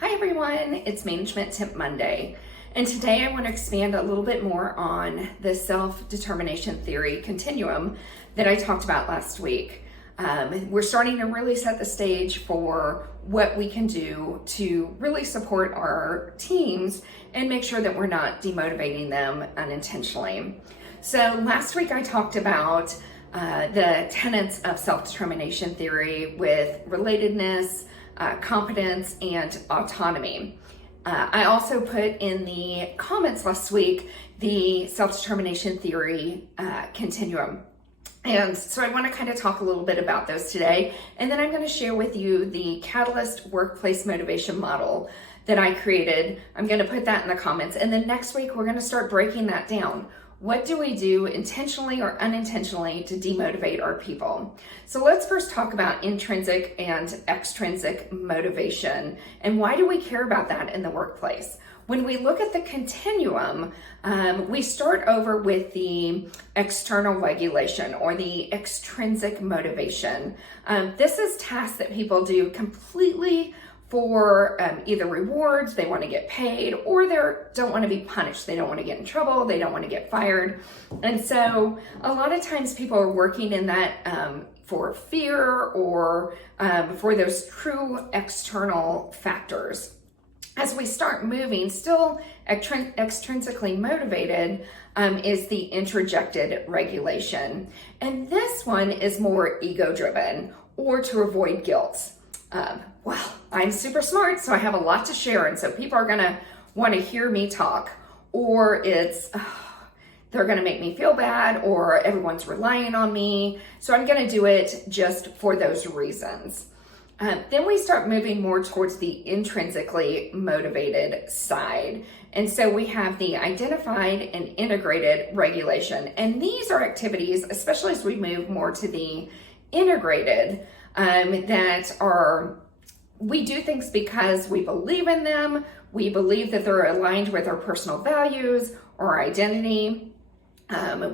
Hi everyone, it's Management Tip Monday, and today I want to expand a little bit more on the self-determination theory continuum that I talked about last week. We're starting to really set the stage for what we can do to really support our teams and make sure that we're not demotivating them unintentionally. So last week I talked about the tenets of self-determination theory with relatedness, competence, and autonomy. I also put in the comments last week the self-determination theory continuum. And so I want to kind of talk a little bit about those today. And then I'm going to share with you the Catalyst Workplace Motivation Model that I created. I'm going to put that in the comments. And then next week, we're going to start breaking that down. What do we do intentionally or unintentionally to demotivate our people? So let's first talk about intrinsic and extrinsic motivation. And why do we care about that in the workplace? When we look at the continuum, we start over with the external regulation or the extrinsic motivation. This is tasks that people do completely for either rewards, they want to get paid, or they don't want to be punished. They don't want to get in trouble. They don't want to get fired. And so a lot of times people are working in that for fear or for those true external factors. As we start moving, still extrinsically motivated is the introjected regulation. And this one is more ego-driven or to avoid guilt. Well, I'm super smart, so I have a lot to share, and so people are gonna want to hear me talk, or it's they're gonna make me feel bad, or everyone's relying on me, so I'm gonna do it just for those reasons. Then we start moving more towards the intrinsically motivated side. And so we have the identified and integrated regulation. And these are activities, especially as we move more to the integrated, that are, we do things because we believe in them, we believe that they're aligned with our personal values or identity.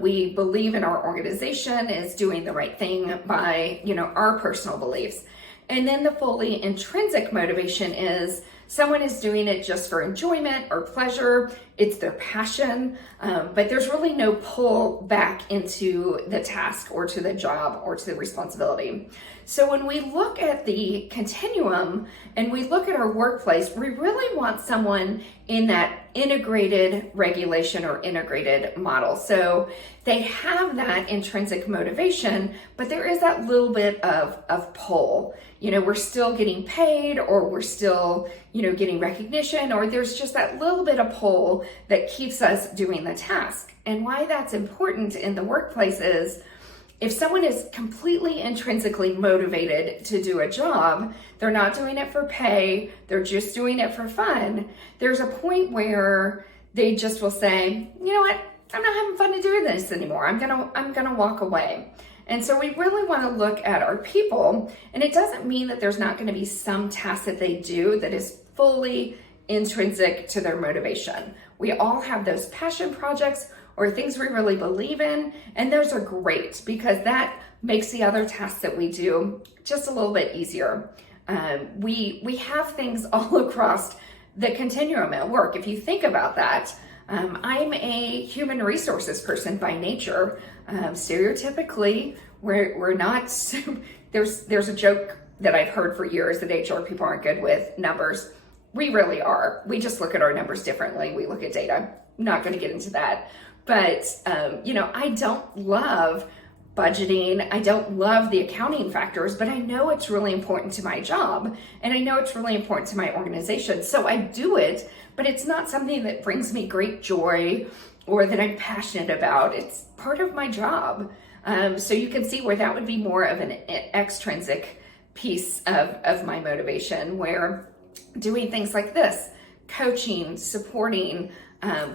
We believe in our organization is doing the right thing by, our personal beliefs. And then the fully intrinsic motivation is someone is doing it just for enjoyment or pleasure. It's their passion, but there's really no pull back into the task or to the job or to the responsibility. So when we look at the continuum and we look at our workplace, we really want someone in that integrated regulation or integrated model. So they have that intrinsic motivation, but there is that little bit of pull. We're still getting paid, or we're still, getting recognition, or there's just that little bit of pull that keeps us doing the task. And why that's important in the workplace is if someone is completely intrinsically motivated to do a job, they're not doing it for pay, they're just doing it for fun, there's a point where they just will say, you know what, I'm not having fun to do this anymore. I'm gonna walk away. And so we really want to look at our people, and it doesn't mean that there's not going to be some task that they do that is fully intrinsic to their motivation. We all have those passion projects or things we really believe in, and those are great because that makes the other tasks that we do just a little bit easier. We have things all across the continuum at work. If you think about that, I'm a human resources person by nature. Stereotypically, we're not, there's a joke that I've heard for years that HR people aren't good with numbers. We really are. We just look at our numbers differently. We look at data. I'm not going to get into that. But, I don't love budgeting. I don't love the accounting factors, but I know it's really important to my job. And I know it's really important to my organization. So I do it, but it's not something that brings me great joy or that I'm passionate about. It's part of my job. So you can see where that would be more of an extrinsic piece of my motivation, where doing things like this, coaching, supporting,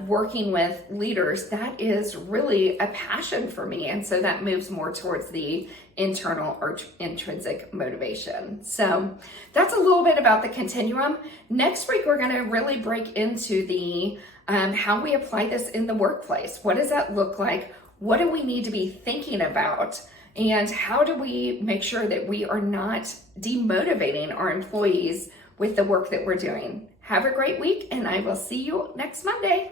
working with leaders, that is really a passion for me. And so that moves more towards the internal or intrinsic motivation. So that's a little bit about the continuum. Next week, we're going to really break into the how we apply this in the workplace. What does that look like? What do we need to be thinking about? And how do we make sure that we are not demotivating our employees with the work that we're doing. Have a great week, and I will see you next Monday.